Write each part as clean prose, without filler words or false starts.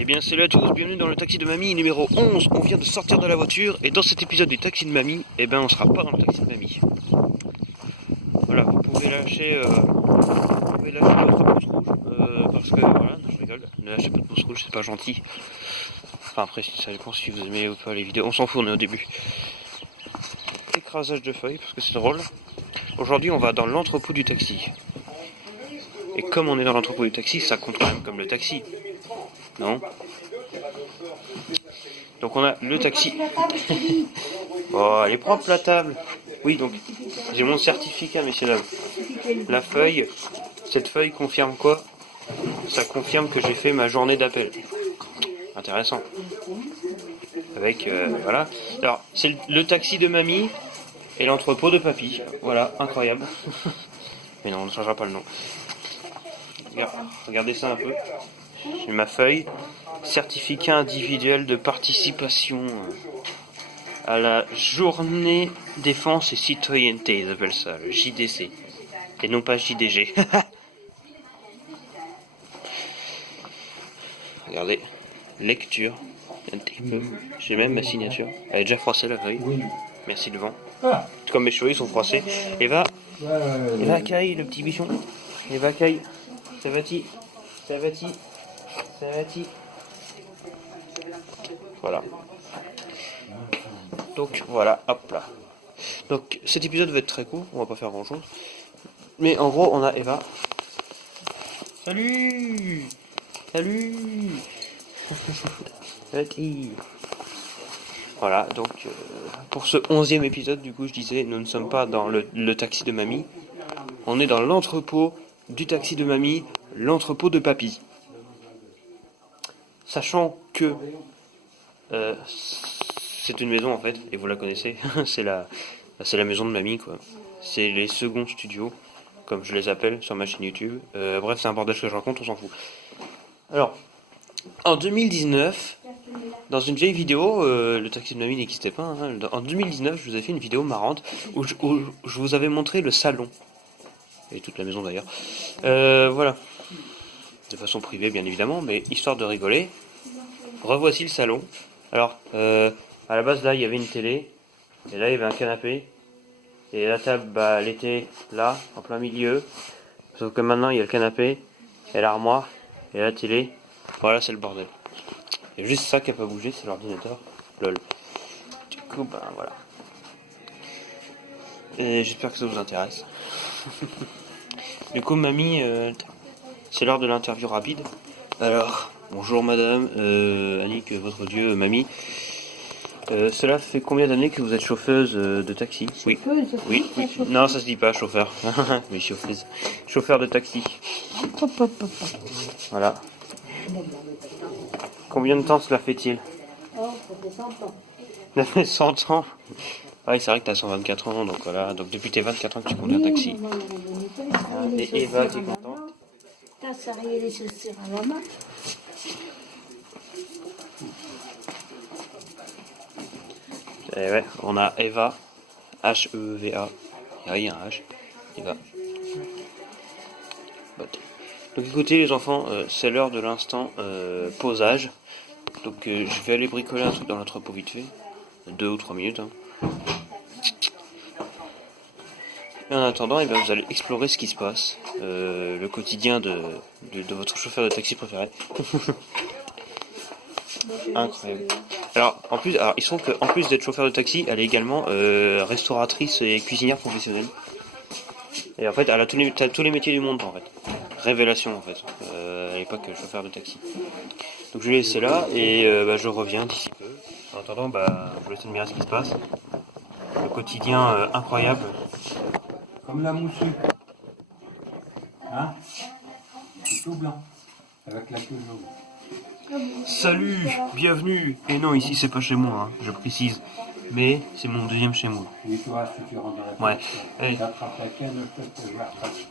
Eh bien salut à tous, bienvenue dans le taxi de mamie numéro 11. On vient de sortir de la voiture et dans cet épisode du taxi de mamie, eh ben on sera pas dans le taxi de mamie. Voilà, vous pouvez lâcher votre pouce rouge parce que voilà, non, je rigole, ne lâchez pas de pouce rouge, c'est pas gentil. Enfin après ça dépend si vous aimez ou pas les vidéos, on s'en fout, on est au début. Écrasage de feuilles parce que c'est drôle. Aujourd'hui on va dans l'entrepôt du taxi. Et comme on est dans l'entrepôt du taxi, ça compte quand même comme le taxi. Non? Donc on a le taxi. Oh, elle est propre la table. Oui, donc j'ai mon certificat, messieurs dames. La feuille, cette feuille confirme quoi? Ça confirme que j'ai fait ma journée d'appel. Intéressant. Avec, voilà. Alors, c'est le taxi de mamie et l'entrepôt de papy. Voilà, incroyable. Mais non, on ne changera pas le nom. Regardez ça un peu. J'ai ma feuille. Certificat individuel de participation à la journée défense et citoyenneté, ils appellent ça, le JDC. Et non pas JDG. Regardez, lecture. Un petit peu. J'ai même ma signature. Elle est déjà froissée la feuille. Merci le vent. Tout comme mes cheveux ils sont froissés. Eva accueille le petit bichon. Eva accueille. Ça va-t-il? Voilà. Donc voilà, hop là. Donc cet épisode va être très court, on va pas faire grand chose. Mais en gros on a Eva. Salut. Voilà, donc pour ce 11e épisode, du coup je disais, nous ne sommes pas dans le taxi de mamie. On est dans l'entrepôt du taxi de mamie, l'entrepôt de papy. Sachant que c'est une maison en fait, et vous la connaissez, c'est la maison de mamie quoi. C'est les seconds studios, comme je les appelle sur ma chaîne YouTube. Bref, c'est un bordel que je raconte, on s'en fout. Alors, en 2019, dans une vieille vidéo, le taxi de mamie n'existait pas. Hein, en 2019, je vous ai fait une vidéo marrante où je vous avais montré le salon. Et toute la maison d'ailleurs. Voilà. De façon privée bien évidemment, mais histoire de rigoler. Revoici le salon. Alors, à la base là, il y avait une télé. Et là, il y avait un canapé. Et la table, bah, elle était là, en plein milieu. Sauf que maintenant, il y a le canapé, et l'armoire, et la télé. Voilà, c'est le bordel. Il y a juste ça qui n'a pas bougé, c'est l'ordinateur. Lol. Du coup, ben voilà. Et j'espère que ça vous intéresse. Du coup, mamie, c'est l'heure de l'interview rapide. Alors, bonjour madame, Annick, votre dieu, mamie. Cela fait combien d'années que vous êtes chauffeuse de taxi? Oui. Oui. Non, ça se dit pas, chauffeur. Oui, chauffeuse. Chauffeur de taxi. Voilà. Combien de temps cela fait-il? Oh, ça fait 100 ans. Ça fait 100 ans. Ah oui, c'est vrai que tu as 124 ans, donc voilà. Donc depuis tes 24 ans que tu conduis un taxi. Et Eva, tu es contente? T'as serré les chaussures à la main. Et ouais, on a Eva, H-E-V-A. Il y a un H. Eva. Donc écoutez les enfants, c'est l'heure de l'instant posage. Donc je vais aller bricoler un truc dans l'entrepôt vite fait. 2 ou 3 minutes. Hein. Et en attendant, eh bien, vous allez explorer ce qui se passe. Le quotidien de votre chauffeur de taxi préféré. Incroyable. Alors, il se trouve qu'en plus d'être chauffeur de taxi, elle est également restauratrice et cuisinière professionnelle. Et en fait, elle a tous les métiers du monde en fait. Révélation en fait. Elle n'est pas que chauffeur de taxi. Donc je vais laisser là et je reviens d'ici peu. En attendant, je vous laisse admirer ce qui se passe. Le quotidien incroyable. Comme la moussue. Hein? C'est tout blanc. Avec la queue jaune. Salut, bienvenue. Et non, ici c'est pas chez moi, hein, je précise. Mais c'est mon deuxième chez moi. Et toi, si tu rentres dans la Ouais. pièce, Allez. t'attrapes la canne, je peux te voir.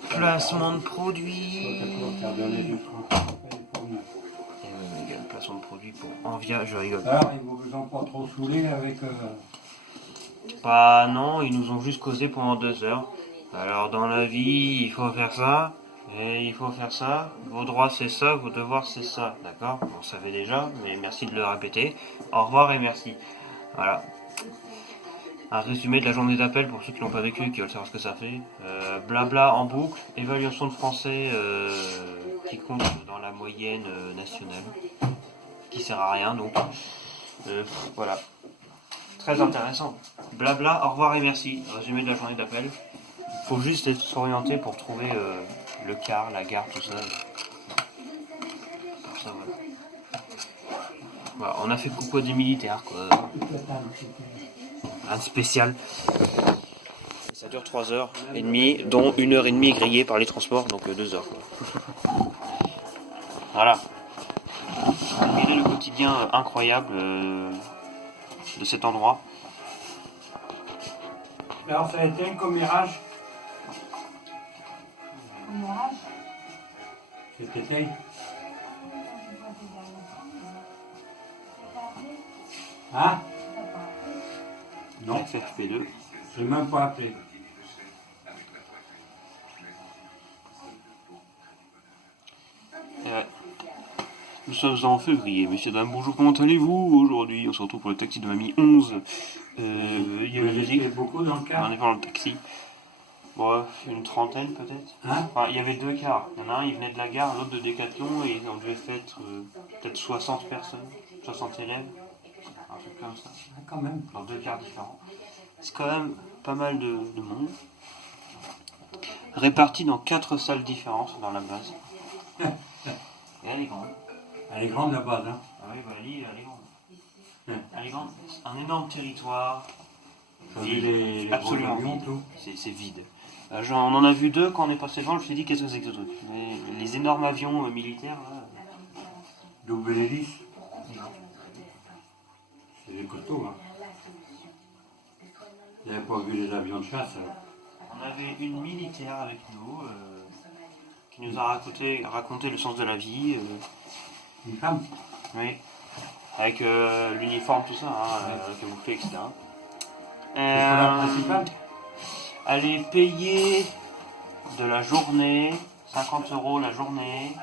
Placement de produit. T'as donné 2 francs. Il y a un placement de produit pour Envia, je rigole. Alors, ils vous ont pas trop saoulé avec... Bah non, ils nous ont juste causé pendant 2 heures. Alors dans la vie, il faut faire ça, Et il faut faire ça, vos droits c'est ça, vos devoirs c'est ça, d'accord? On savait déjà, mais merci de le répéter. Au revoir et merci. Voilà. Un résumé de la journée d'appel pour ceux qui l'ont pas vécu et qui veulent savoir ce que ça fait. Blabla en boucle, évaluation de français qui compte dans la moyenne nationale, qui sert à rien donc. Voilà. Très intéressant. Blabla, au revoir et merci. Résumé de la journée d'appel. Faut juste s'orienter pour trouver le car, la gare, tout ça. Pour ça, voilà. Voilà, on a fait coucou à des militaires, quoi. Un spécial. Ça dure 3h30, dont 1h30 grillée par les transports, donc 2 heures. Quoi. Voilà. Admirez le quotidien incroyable de cet endroit. Alors ça a été un commérage. C'était hein? Non, FFP2. je n'ai même pas appelé. Ouais. Nous sommes en février, messieurs, dames, bonjour, comment allez-vous aujourd'hui? On se retrouve pour le taxi de mamie 11. Il y a Vous une musique. étiez beaucoup dans le On car? est pas dans le taxi. Bon, une trentaine peut-être. Hein? Enfin, il y avait 2 cars. Il y en a un, il venait de la gare, l'autre de Décathlon, et on devait faire peut-être 60 personnes, 60 élèves, un truc comme ça, Ah, quand même. dans 2 cars différents. C'est quand même pas mal de monde. Répartis dans 4 salles différentes dans la base. Et elle est grande. Elle est grande la base, hein? Ah oui, bah elle est grande. Elle est grande. Un énorme territoire. T'as vu Vide. les gros Absolument avions, vide. tout? C'est vide. On en a vu 2 quand on est passé devant, je me suis dit qu'est-ce que c'est que ce truc. Les énormes avions militaires, là, Double hélice. C'est des costauds, hein? Vous n'avez pas vu les avions de chasse, alors? on avait une militaire avec nous qui nous a raconté le sens de la vie. Une femme? Oui. Avec l'uniforme, tout ça, hein, camouflé, etc. C'est pas la principale? Elle est payée de la journée, 50 € la journée,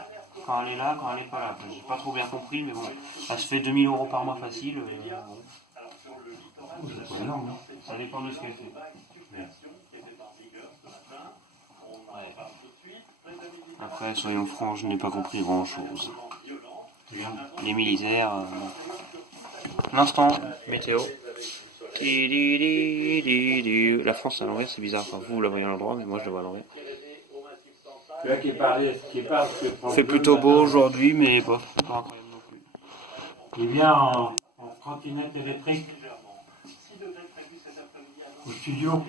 quand elle est là, quand elle n'est pas là. J'ai pas trop bien compris, mais bon, elle se fait 2000 € par mois facile. Bon. Oh, c'est pas énorme, hein? Ça dépend de ce qu'elle fait. Ouais. Ouais. Après, soyons francs, je n'ai pas compris grand-chose. Regarde. Les militaires... L'instant, météo. La France à l'envers, c'est bizarre. Enfin, vous la voyez à l'endroit, mais moi je la vois à l'envers. Celui-là qui parle, Il fait plutôt beau aujourd'hui, mais bof, pas incroyable non plus. Il vient en trottinette électrique au studio.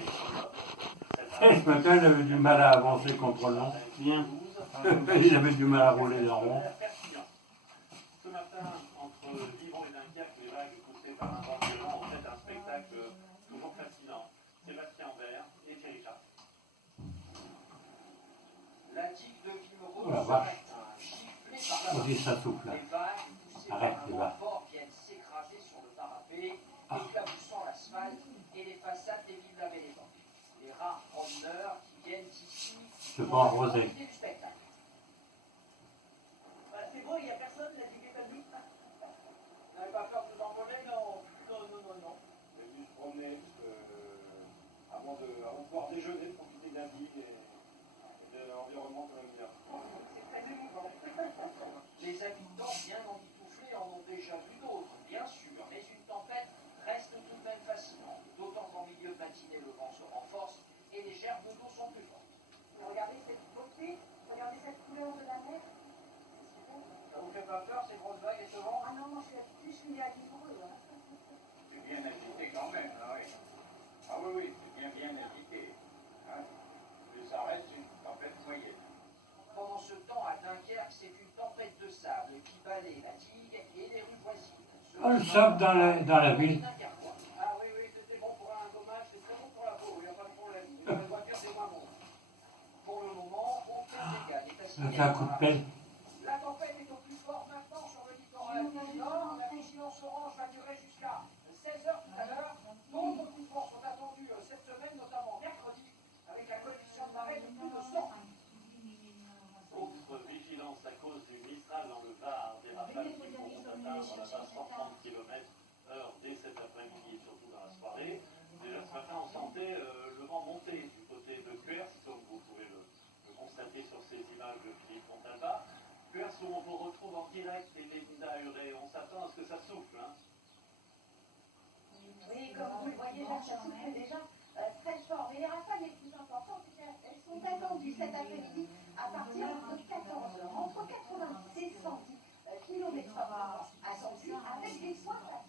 Et ce matin, il avait du mal à avancer contre le long. Bien. Il avait du mal à rouler dans le rond. Ce matin, entre Livron et Dunkerque, les vagues poussées par un vent violent ont fait un spectacle toujours fascinant. Sébastien Ambert et Thierry Charles. La digue de Vimereux Oh la ce vache. matin, giflée par la On dit ça souffle là. les vagues poussées Arrête, par les un vagues. vent fort viennent s'écraser sur le parapet, éclaboussant l'asphalte et les façades des villes de la Belle Époque. Les rares promeneurs qui viennent ici Je peux en arroser. profiter du spectacle. C'est beau, il n'y a personne, la digue est à nous. Vous n'avez pas peur de vous envoler? Non. Non. Vous avez dû se promener avant de pouvoir déjeuner, profiter de la ville et de l'environnement que l'on vient. C'est très émouvant. Les habitants bien emmitouflés en ont déjà vu d'autres, bien sûr, mais une tempête reste tout de même fascinante, d'autant qu'en milieu de matinée le vent se renforce et les gerbes d'eau sont plus fortes. Regardez cette beauté, regardez cette couleur de la mer. Ça vous fait pas peur ces grosses vagues et ce vent? Ah non, moi je suis à Livreux. C'est bien agité quand même, ah oui. Ah oui, c'est bien agité. Hein. Mais ça reste une tempête moyenne. Pendant ce temps, à Dunkerque, c'est une tempête de sable qui balaie la digue et les rues voisines. Oh, le sable dans la ville. Ah oui, c'était bon pour un dommage, c'est très bon pour la peau, il n'y a pas de problème. La voiture, c'est moins bon. Pour le moment, aucun dégât n'est à signaler. Avec un coup de pelle. La tempête est au plus fort maintenant sur le littoral du nord. La vigilance orange va durer jusqu'à 16 h tout à l'heure. D'autres coups forts sont attendus cette semaine, notamment mercredi, avec la collection de marée de plus de 100. on a pas 130 km/h dès cet après-midi et surtout dans la soirée. Déjà ce matin, on sentait le vent monter du côté de Cuers, comme vous pouvez le constater sur ces images de Philippe Montalba. Cuers où on vous retrouve en direct et Linda Huré. On s'attend à ce que ça souffle. Hein. Oui, comme vous le voyez là, ça souffle déjà très fort. Mais les rafales les plus importantes, elles sont attendues cet après-midi à partir de 14h, entre 90 et 110 km/h attendus, avec des soins à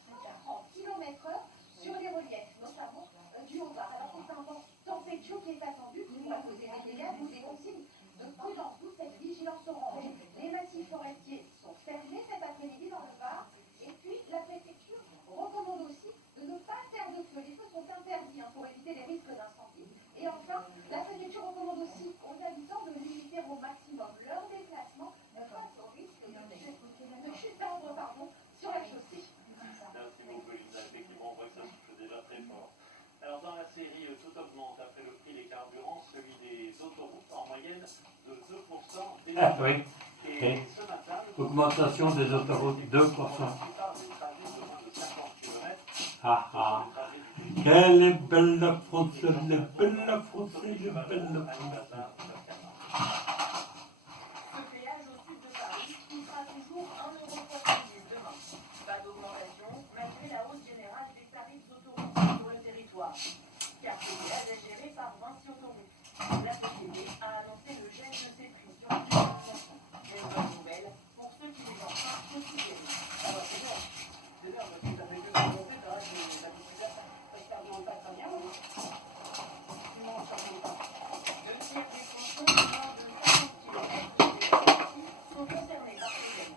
130 km/h sur les reliefs, notamment du Haut-Var. Alors c'est un vent tempétueux qui est attendu, qui va causer des dégâts, ou des consignes de prudence, d'où cette vigilance orange. Les massifs forestiers sont fermés cet après-midi dans le Var, et puis la préfecture recommande aussi de ne pas faire de feu. Les feux sont interdits pour éviter les risques d'incendie. Et enfin, la préfecture recommande aussi aux habitants de limiter au maximum leur déplacement face au risque de chute d'arbres sur la chaussée. Merci beaucoup, Linda. Effectivement, on voit que ça souffle déjà très fort. Alors, dans la série, tout augmente après le prix des carburants, celui des autoroutes en moyenne de 2% dès Ah oui. Et ce matin, Augmentation des autoroutes, 2%. la plupart des trajets de moins de 50 km. Ah ah. Quelle est belle la France, elle est belle la France, elle est belle la France. Ce péage au sud de Paris coûtera toujours 1,70 € demain. Pas d'augmentation malgré la hausse générale des tarifs autoroutiers sur le territoire. Car ce péage est géré par Vinci Autoroutes. La société a annoncé le gel de ses prix sur le financement. Mais une bonne nouvelle pour ceux qui les empruntent quotidiennement. Alors c'est bon. C'est bien, parce que ça fait que de monter, ça reste des habitudes. Ça se perd pas très bien, oui. Non, ça ne pas. Deux tiers des fonctions de moins de 50 km sont concernés par ce gel.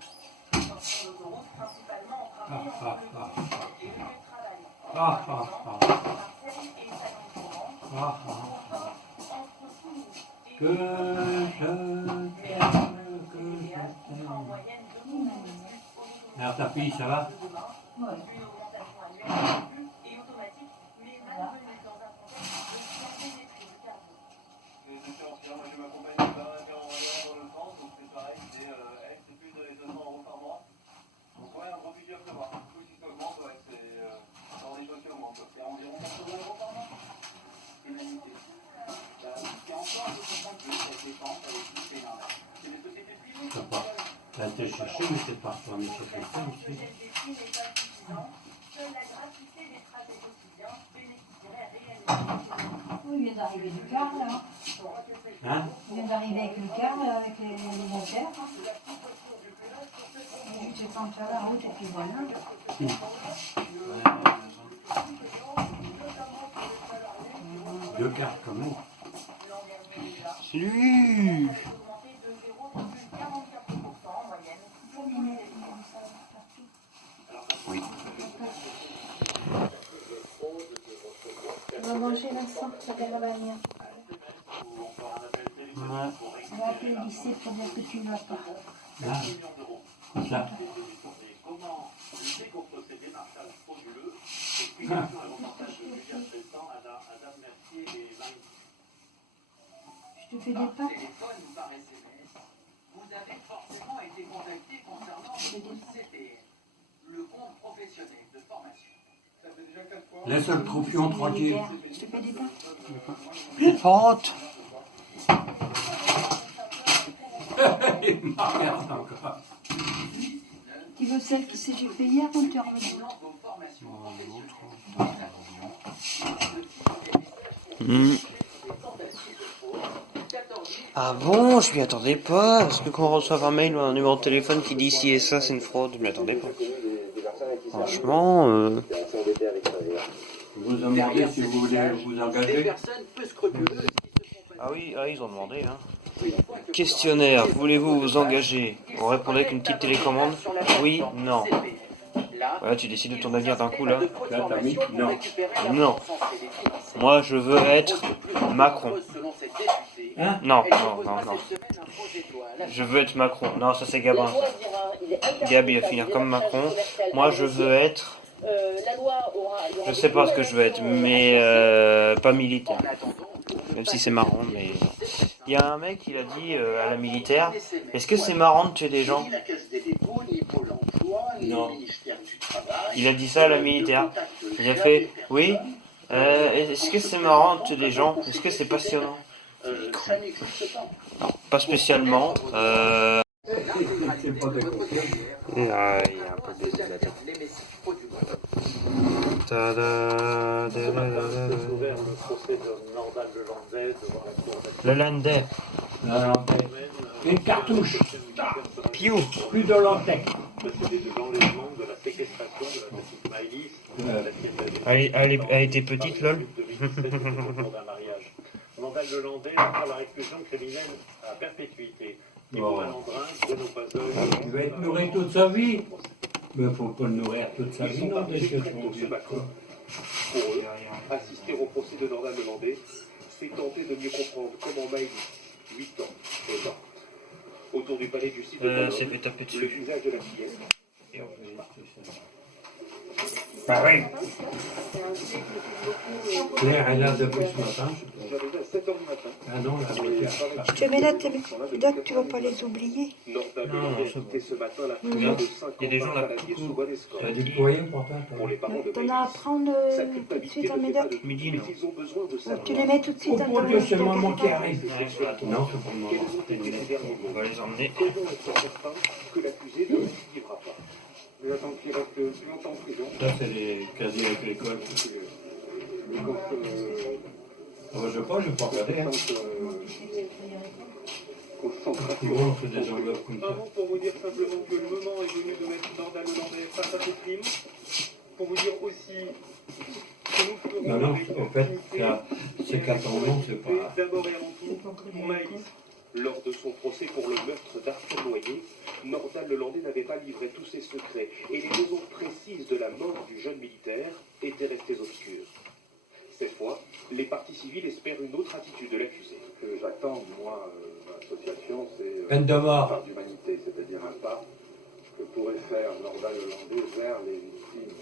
Sur l'autoroute, principalement entravée entre le Midi et le lieu de travail. Par exemple, Marseille et Salon-de-Provence, ou encore entre Toulouse et Que je mais t'aime, alors, que le je péage coûtera en t'aime. moyenne 2% de plus aux Alors ta fille, ça va? une augmentation annuelle prévue et automatique, mais malvenue dans un contexte de flambée des prix du carburant. Les différenciers, moi j'ai ma compagne qui va faire en valeur dans le sens, donc c'est pareil, c'est plus de 200 € par mois. Donc ouais, un gros budget à prévoir. Tout ce qui augmente, ouais, c'est dans des choses qui augmentent. C'est environ 80 € par mois. C'est limité. Il y a encore un peu de contraintes avec les dépenses, avec tout, c'est des sociétés privées. Ça va. T'as été chercher, mais c'est pas toi, mais c'est ça Le ici. gel des prix n'est pas suffisant. Seule la gratuité des trajets quotidiens bénéficierait réellement. Oui, il vient d'arriver du car, là. Hein? Il vient d'arriver avec le car, avec les moteurs. Juste quand tu as la route et puis voilà. Deux cartes quand même. Salut. Augmenté de 0,44% en moyenne pour tous les habitants. Oui. On va manger la sorte, ça va la bagnole. Ouais. On va appeler le lycée pour dire que tu ne vas pas. Ah. Comme ça. Comment lutter contre ces démarchages frauduleux? Explication et reportage de Julien Tristan, Adam Mercier et Marie. Je te fais des pâtes. Téléphone ou par SMS, vous avez forcément été contacté concernant votre CPN, le compte professionnel de formation. Ça fait déjà 4 fois. Laisse le troufion tranquille. Je te fais des pâtes. Les pâtes. Il me regarde encore. Tu veux celle qui s'est fait hier ou tu as remis? Vos formations professionnelles. Ah bon, je m'y attendais pas. Parce que quand on reçoit un mail ou un numéro de téléphone qui dit si et ça, c'est une fraude. Je m'y attendais pas. Franchement, Je vous ai demandé si vous voulez vous Des engager. personnes peu scrupuleuses qui se font ah oui, ils ont demandé. Hein. Questionnaire, voulez-vous vous engager? On répondait avec une petite télécommande. Oui, non. Voilà, tu décides de ton avenir d'un coup là. Là, t'as mis non. Non. Moi, je veux être Macron. Hein? Non, non, non, non. Je veux être Macron. Non, ça c'est Gabin. Gab, il va finir comme Macron. Moi, je veux être... Je sais pas ce que je veux être, mais pas militaire. Même si c'est marrant, mais Il y a un mec, il a dit à la militaire, est-ce que c'est marrant de tuer des gens? Ni la Caisse des dépôts, ni Pôle emploi, ni Non. le ministère du Travail. Il a dit ça à la militaire. Il a fait, oui, est-ce que c'est marrant de tuer des gens? Est-ce que c'est passionnant? Ça n'existe pas. Non, pas spécialement. C'est pas d'accord. Il y a un peu de baiser la tête. Tada, ouvert le procès de Nordal de Landais devant la cour d'assises. le Lander. Une cartouche. Piou. Plus de lentec. Procédé de l'enlèvement, de la séquestration de la petite Maëlys. Elle était petite, lol. De 2017, au cours d'un mariage. Nordal de Landais encourt la réclusion criminelle à perpétuité. Thibaut Malandrin, Bruno Pazol. Il va être nourri toute sa vie. Mais il ne faut pas le nourrir toute sa Ils vie, sont non, partagés monsieur. près de ce balcon. Pour eux, assister au procès de Nordal de Landais, c'est tenter de mieux comprendre comment Maëlys, 8 ans, est morte. Autour du palais du site de s'est Grenoble, fait taper le dessus. visage de la fillette. Ah oui. Claire, elle a depuis ce matin. J'arrivais à 7h du matin. Ah non, la voiture. Je te mets là, Doc, tu vas pas les oublier. Nordal de Non, Landais a c'est quitté ce matin la Il y prison a- de il y a des gens là, Saint-Quentin sous bois d'Escorte. T'as du courrier pour toi, Pour les parents de T'en as à Maëlys, prendre sa tout de culpabilité suite à ne mes fait pas docs. de Midi, mais non. ils ont besoin de savoir Tu les mets tout de Oh suite à mon Dieu, c'est le moment qui ton arrive. Ouais, sur la tombe. Non, c'est pour le moment. quels ont été ces derniers On mots. va les emmener. Comment être certain que l'accusé ne récidivera pas? J'attends qu'il reste plus longtemps en prison. Ça, c'est les casiers avec l'école. Quand, Ah bah, je sais pas, je vais pas regarder. Hein. concentration. Souvent, on fait des enveloppes comme ça. Avant, pour vous dire simplement que le moment est venu de mettre Nordal de Landais face à ce crime. Pour vous dire aussi que nous ferons Non, non, avec en fait, dignité ça, c'est qu'à ton nom, c'est et pas. d'abord et avant tout pour Maëlys. Lors de son procès pour le meurtre d'Arthur Noyer, Nordal Le Landais n'avait pas livré tous ses secrets et les raisons précises de la mort du jeune militaire étaient restées obscures. Cette fois, les parties civiles espèrent une autre attitude de l'accusé. Ce que j'attends, moi, de l'association, c'est Peine de un mort. pas d'humanité, c'est-à-dire un pas que pourrait faire Nordal Le Landais vers les victimes,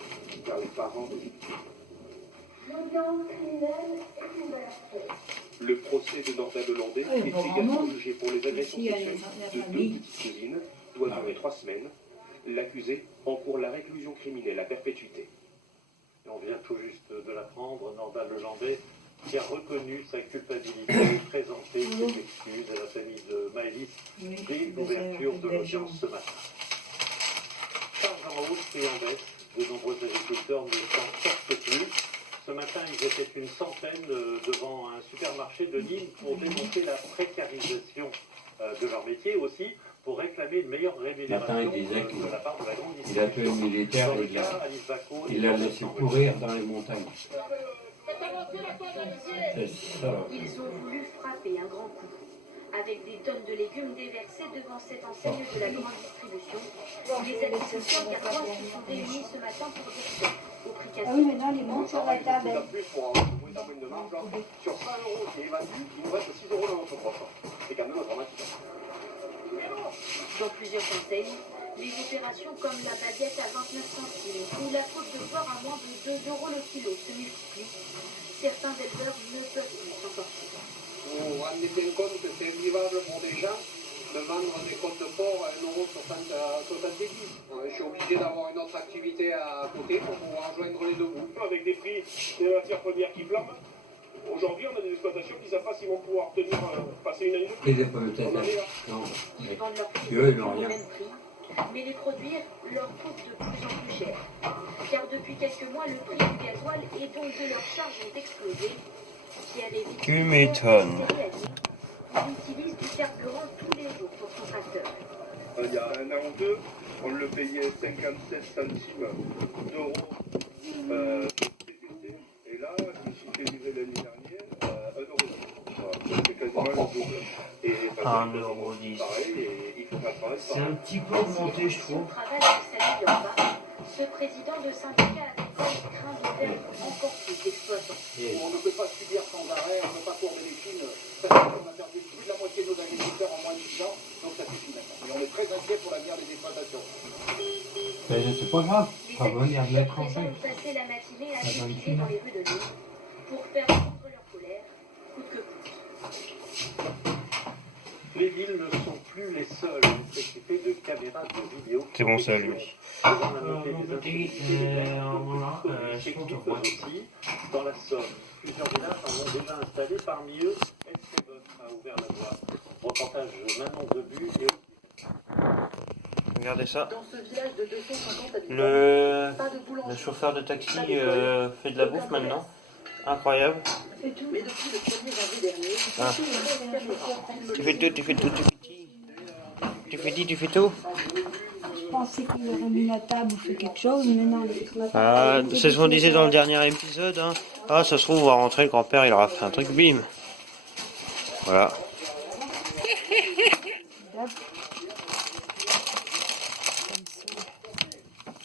vers les parents des victimes. Le procès de Nordal Le Landais est également jugé pour les agressions sexuelles de 2 petites cousines, doit durer 3 semaines. L'accusé encourt la réclusion criminelle à perpétuité. Et on vient tout juste de l'apprendre, Nordal Le Landais, qui a reconnu sa culpabilité, présenté ses excuses à la famille de Maëlys dès l'ouverture de l'audience ce matin. Charge en hausse et en baisse, de nombreux agriculteurs ne s'en sortent plus. Ce matin, ils étaient une centaine devant un supermarché de Nîmes pour dénoncer la précarisation de leur métier, aussi pour réclamer une meilleure rémunération Matin, il disait de la part de la grande Il a tué le militaire Dans le et cas, Alice Bacot il l'a laissé courir dans les montagnes. C'est ça. Ils ont voulu frapper un grand coup. Avec des tonnes de légumes déversées devant cette enseigne de la grande distribution, les agriculteurs gardois se sont réunis ce matin pour dire stop au prix Ah cassé. oui, maintenant, les montent sur la table. En plus, pour avoir une moyenne de marge, sur 100 € qui est vendu, il nous reste 6 € dans notre poche. C'est quand même dramatique. Dans plusieurs enseignes, les opérations comme la baguette à 29 centimes ou la côte de porc à moins de 2 € le kilo se multiplient. Certains éleveurs ne peuvent plus s'en sortir. Vous vous rendez bien compte que c'est invivable pour des gens de vendre des côtes de porc à 1,70 €. Je suis obligé d'avoir une autre activité à côté pour pouvoir joindre les deux bouts. Avec des prix de la matière première qui flambent, aujourd'hui on a des exploitations qui ne savent pas s'ils vont pouvoir tenir, passer une année de plus. Il n'est pas le tête. Non. Ils vendent leurs Eux, ils produits n'ont au rien. même prix, mais les produire leur coûte de plus en plus cher. Car depuis quelques mois, le prix du gasoil et donc de leurs charges ont explosé. Pierre et Victor, Tu m'étonnes. ils utilisent du carburant tous les jours pour son tracteur. Il y a un an ou deux, on le payait 57 centimes d'euros TTC. Et là, je me suis fait livrer l'année dernière 1,10 €. Voilà, c'est quasiment le double. Et Un euro dix. pareil, et il faut pas travailler. C'est un petit peu augmenté, je Son trouve. travail ne s'améliore pas. Ce président de syndicat agricole craint de perdre encore plus d'exploitants. On ne peut pas subir sans arrêt, on ne peut pas courber les chines. Ça fait qu'on a perdu plus de la moitié de nos agriculteurs en moins de 10 ans, donc ça suffit maintenant. Et on est très inquiet pour l'avenir des exploitations. Mais c'est pas grave. Les Ça va venir de agriculteurs l'étranger. présents ont passé la matinée à Ça va défiler ici. dans les rues de Nîmes pour faire entendre leur colère, coûte que coûte. Les villes ne sont plus les seules à être équipées de caméras de vidéo. C'est bon ça, lui. On a noté des incivilités des maires, voilà, qui s'équipent aussi. Dans la Somme, plusieurs villages en ont déjà installé. Parmi eux, Estébot a ouvert la voie. Reportage Manon Debu et Regardez ça. Dans ce village de 250 habitants, Le pas de boulangerie. Le chauffeur de taxi fait de la bouffe maintenant. Incroyable. Mais depuis le 1er janvier dernier, Ah. Tu fais tout, tu fais tout, tu fais petit. Tu fais dit, tu fais tout. Je pensais qu'il aurait mis la table ou fait quelque chose, mais non. Ah, c'est ce qu'on disait dans le dernier épisode. Hein. Ah, ça se trouve, on va rentrer, le grand-père, il aura fait un truc, bim. Voilà.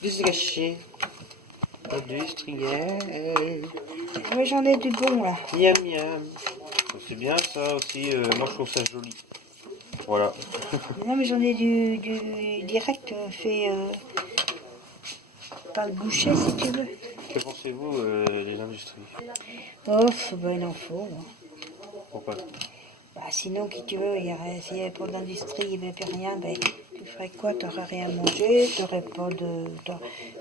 Qu'est-ce que c'est? Industriel. Oui, j'en ai du bon là. Miam miam. C'est bien ça aussi, moi je trouve ça joli. Voilà. Non, mais j'en ai du direct fait par le boucher si tu veux. Que pensez-vous des industries? Oh, ben il en faut. Hein. Pourquoi? Bah, sinon, qui tu veux, s'il n'y avait pas d'industrie, il n'y avait plus rien, ben, tu ferais quoi? Tu n'aurais rien à manger, tu n'aurais pas de...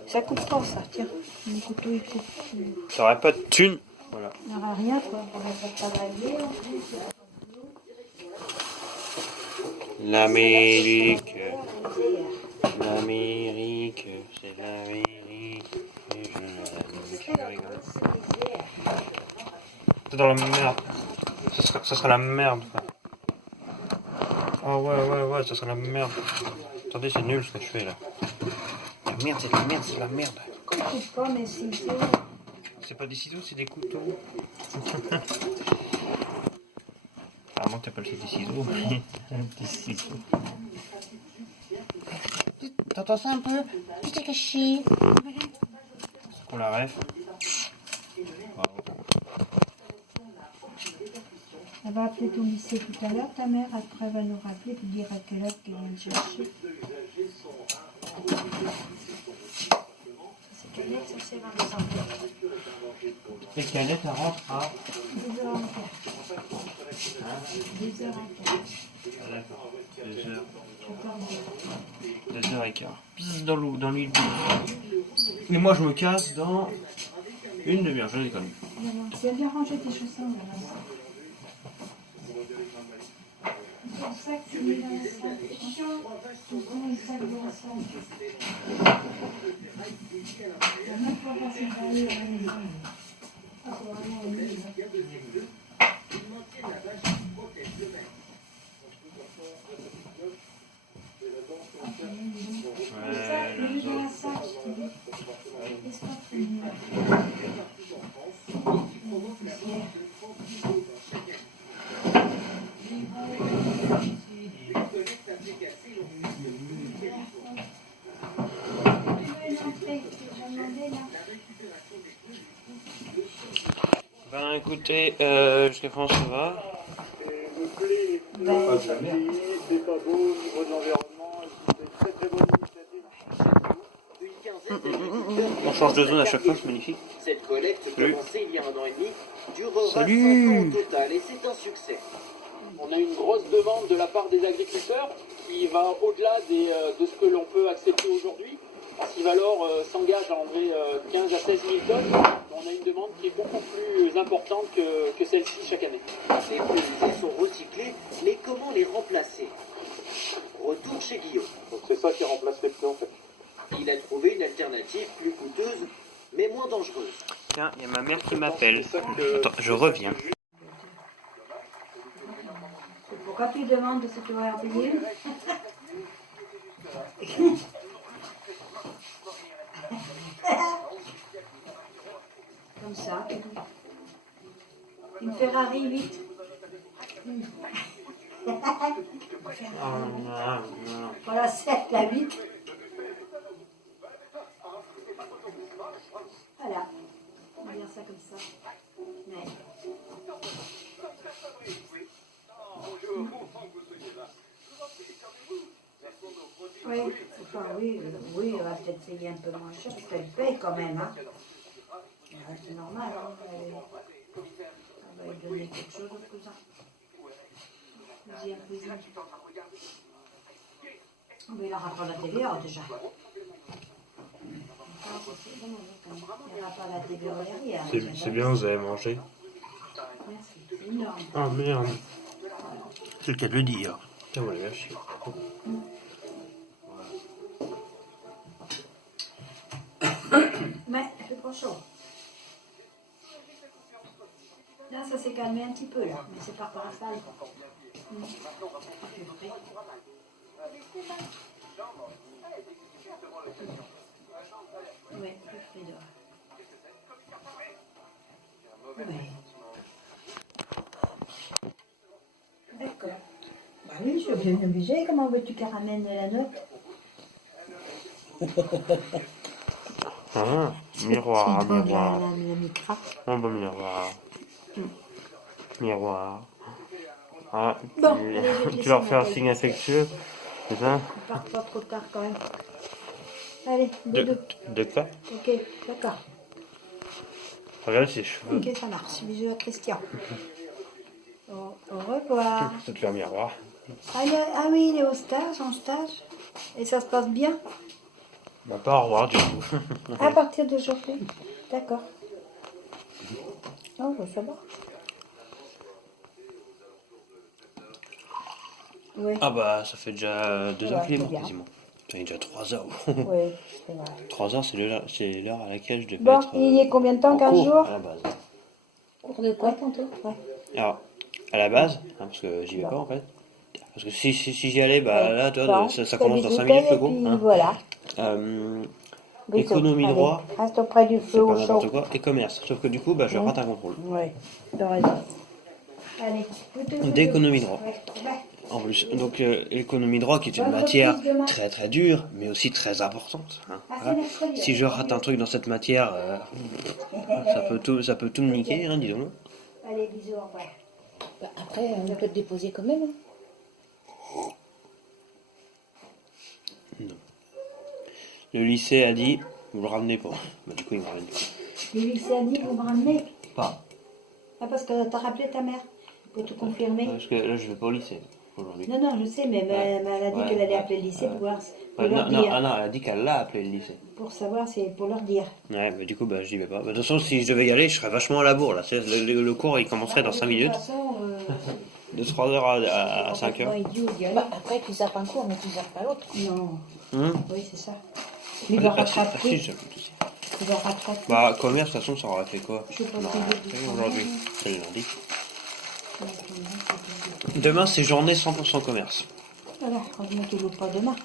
Ça coûte pas, ça, tiens. Mon couteau, il coûte... T'aurais pas de thunes. Voilà. Il n'y aurait rien, quoi. On ne pourrait pas travailler, en plus. L'Amérique. L'Amérique. C'est l'Amérique. Et je rigole. C'est dans la merde. Ça sera la merde. Ah ouais, ça sera la merde. Attendez, c'est nul ce que je fais là. La merde, c'est de la merde, c'est de la merde. Je ne coupe pas mes ciseaux. C'est pas des ciseaux, c'est des couteaux. Apparemment, t'appelles ça des ciseaux. Des ciseaux. T'entends ça un peu? C'est caché. C'est qu'on la ref. Elle va appeler ton lycée tout à l'heure, ta mère, après elle va nous rappeler et dire à quelle heure qu'elle vient te chercher. C'est quelle heure, ça c'est 25 heures. Et Calette, elle rentre à 2h15. 2h15. Ah, d'accord. 2h. 14h. 2h15. Pisse dans l'eau, dans l'huile. Et moi je me casse dans une demi-heure, je déconne. Tu as bien rangé tes chaussons là. Ton sac, tu mets dans le sac. Tu prends le sac dans le sac. Tu vas même pas passer par là à la maison. Ah, c'est vraiment horrible. Le dans la sac, si tu veux. Laisse pas traîner. Ben écoutez, jusqu'à France ça va. me plaît, pas jamais. C'est pas beau au niveau de l'environnement, c'est une très très bonne initiative. On change de zone à chaque fois, c'est magnifique. Cette collecte Salut. commencée il y a 1 an et demi durera 5 Salut. ans au total et c'est un succès. On a une grosse demande de la part des agriculteurs qui va au-delà de ce que l'on peut accepter aujourd'hui. Arcivalor s'engage à enlever 15 à 16 000 tonnes. On a une demande qui est beaucoup plus importante que celle-ci chaque année. Les pneus usés sont recyclés, mais comment les remplacer? Retour chez Guillaume. Donc c'est ça qui remplace les pneus en fait. Il a trouvé une alternative plus coûteuse, mais moins dangereuse. Tiens, il y a ma mère qui m'appelle. C'est ça que- Attends, je reviens. Pourquoi tu demandes si tu vas payer? Comme ça. Une Ferrari 8. Oh, non. Pas la 7, la 8. Voilà. On va dire ça comme ça. Mais... Oui, enfin, oui, on va peut-être payer un peu moins cher, parce qu'elle paye quand même. Hein. C'est normal. Hein. On va lui donner quelque chose d'autre que ça. Cuisine, cuisine. Mais il n'aura pas la télé déjà. Il n'aura pas la télé derrière. C'est bien, vous avez mangé. Merci, c'est énorme. Ah merde. C'est le cas de le dire. Putain, moi, les chier. Mais il fait pas chaud. Là, ça s'est calmé un petit peu, là. Mais c'est par rapport à ça. Il fait frais. Oui, il fait frais dehors. Oui. D'accord. Bah oui, je suis bien obligée. Comment veux-tu qu'elle ramène la note? Ah, miroir, Tu donnes miroir. la micra. Un bon miroir. Miroir. Ah, Bon, tu, allez, je vais te tu laisser, leur fais un Nathalie. signe affectueux, c'est ça? Ne parte pas trop tard quand même. Allez, De, doudou. de quoi? Ok, d'accord. Regarde ses cheveux. Ok, ça marche. Bisous à Christian. Au revoir. Ça te fait un miroir. Ah oui, il est au stage, en stage. Et ça se passe bien Bah, pas au revoir du coup. à partir d'aujourd'hui. D'accord. Oh, bah, ça va. Oui, Ah bah, ça fait déjà 2 heures Ouais, qu'il est c'est mort bien. quasiment. Putain, il est déjà 3 heures. oui, c'est vrai. 3 heures, c'est l'heure à laquelle je devais Bon, être il y est combien de temps? en 15 cours jours à la base. Cours de quoi tantôt? Ouais. Alors, à la base, hein, parce que j'y vais pas en fait. Parce que si j'y allais, bah Ouais. là, tu Bon, vois, ça commence dans 5 bisous, minutes le et cours. puis Hein. voilà. Bisous. Économie Allez, droit, reste auprès du c'est feu pas au chaud. n'importe quoi, et commerce. Sauf que du coup, bah, je rate un contrôle. Oui, t'as raison. Allez, D'économie droit. Ouais, ouais. En plus, donc économie droit qui est une Bonne matière reprise demain. très très dure, mais aussi très importante. Hein. Ah, c'est Voilà. mercredi, Si je rate un truc dans cette matière, ça peut tout me niquer, hein, disons-le. Allez, bisous, au revoir. Bah, après, on peut te déposer quand même. Hein. Non. Le lycée a dit, vous le ramenez pas. Bah, du coup, il me ramène pas. Le lycée a dit, vous me ramenez. Pas. Ah, parce que t'as rappelé ta mère pour te confirmer. Parce que là, je vais pas au lycée aujourd'hui. Non, non, je sais, mais elle a dit Ouais, qu'elle allait ouais, appeler le lycée ouais. pour, voir, pour Ouais, leur non, dire. non, elle a dit qu'elle l'a appelé le lycée. Pour savoir, c'est pour leur dire. Ouais, mais du coup, bah, j'y vais pas. Bah, de toute façon, si je devais y aller, je serais vachement à la bourre, là. Le cours, il commencerait dans 5 minutes. De toute façon, De 3h à 5h. complètement idiot d'y aller. Bah, après, tu zappes un cours, mais tu zappes pas l'autre. Non, Hum oui, c'est ça. Il va Ah, si, rattraper. j'avoue tout ça. Il va rattraper. Bah, commerce, de toute façon, ça aurait fait quoi? Je sais pas Non, ce qu'il veut c'est dire. aujourd'hui. C'est le lundi. Demain, c'est journée 100% commerce. Voilà, heureusement qu'il ne l'ouvre pas demain.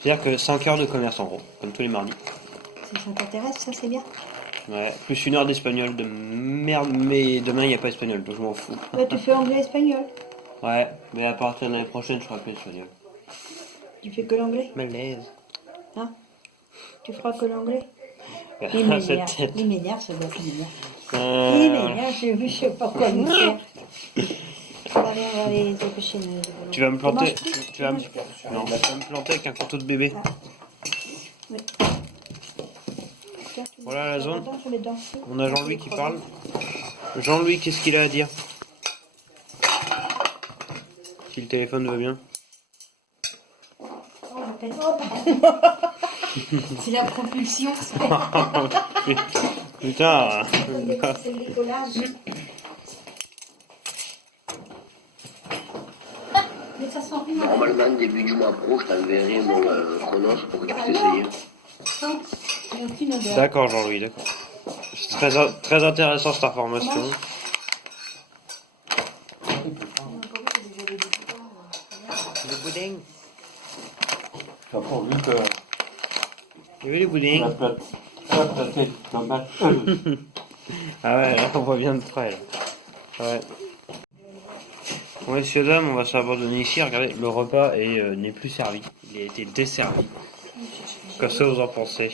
C'est-à-dire que 5 heures de commerce, en gros, comme tous les mardis. Si ça t'intéresse, ça c'est bien. Ouais, plus 1 heure d'espagnol de merde, mais demain, il n'y a pas espagnol, donc je m'en fous. Là, tu fais anglais-espagnol. Ouais, mais à partir de l'année prochaine, je ferai plus espagnol. Tu fais que l'anglais. Malaise. Hein? Tu feras que l'anglais. Il Cette m'énerve. tête. Il m'énerve, ça doit finir. Il Euh, m'énerve, je sais pas quoi nous faire. Allez, on va aller dépêcher nous. Tu vas me planter. Tu vas me... manges plus. Non, bah, tu vas me planter avec un couteau de bébé. Oui. Tiens, tu Voilà mets la ça zone. dedans, je mets dedans. On a Jean-Louis qui parle. Jean-Louis, qu'est-ce qu'il a à dire? Si le téléphone va bien. Oh, j'appelle. Oh, c'est la propulsion. Putain. C'est le décollage. Mais ça sent rien. Normalement, début du mois pro, je t'enverrai mon chronos pour que tu puisses essayer. Il n'y a aucune odeur. D'accord, Jean-Louis, d'accord. C'est très intéressant cette information. Le boudin. T'as pas vu que Oui, le boudin. la tête tomate. Ah ouais, là, on voit bien de près, là. Ouais. Bon, messieurs, dames, on va s'abandonner ici. Regardez, le repas n'est plus servi. Il a été desservi. Qu'est-ce que vous en pensez?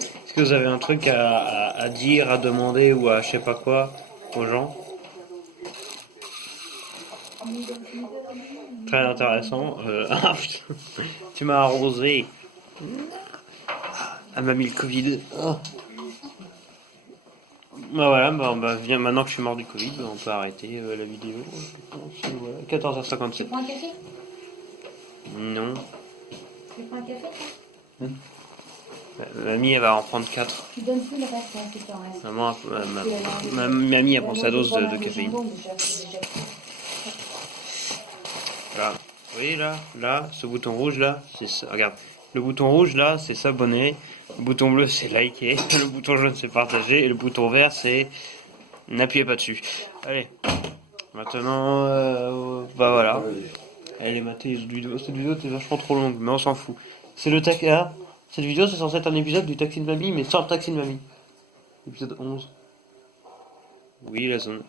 Est-ce que vous avez un truc à dire, à demander ou à je sais pas quoi aux gens? Très intéressant. Ah, putain, tu m'as arrosé. Elle m'a mis le Covid. Oh. Bah voilà, maintenant que je suis mort du Covid, on peut arrêter la vidéo. Voilà, 14h57. Tu prends un café? Non. Tu prends un café? Mamie, elle va en prendre 4. Tu donnes plus le reste, hein, si tu en restes. Mamie, elle prend sa dose de caféine. Là. Vous voyez là, ce bouton rouge là, c'est ça. Regarde, le bouton rouge là, c'est s'abonner. Le bouton bleu, c'est liker. Le bouton jaune, c'est partager. Et le bouton vert, c'est n'appuyez pas dessus. Allez. Maintenant, bah voilà. Elle est matée cette vidéo. Cette vidéo était vachement trop longue, mais on s'en fout. C'est le tac. Ah, cette vidéo, c'est censé être un épisode du Taxi de Mamie, mais sans le Taxi de Mamie. Épisode 11. Oui, la zone.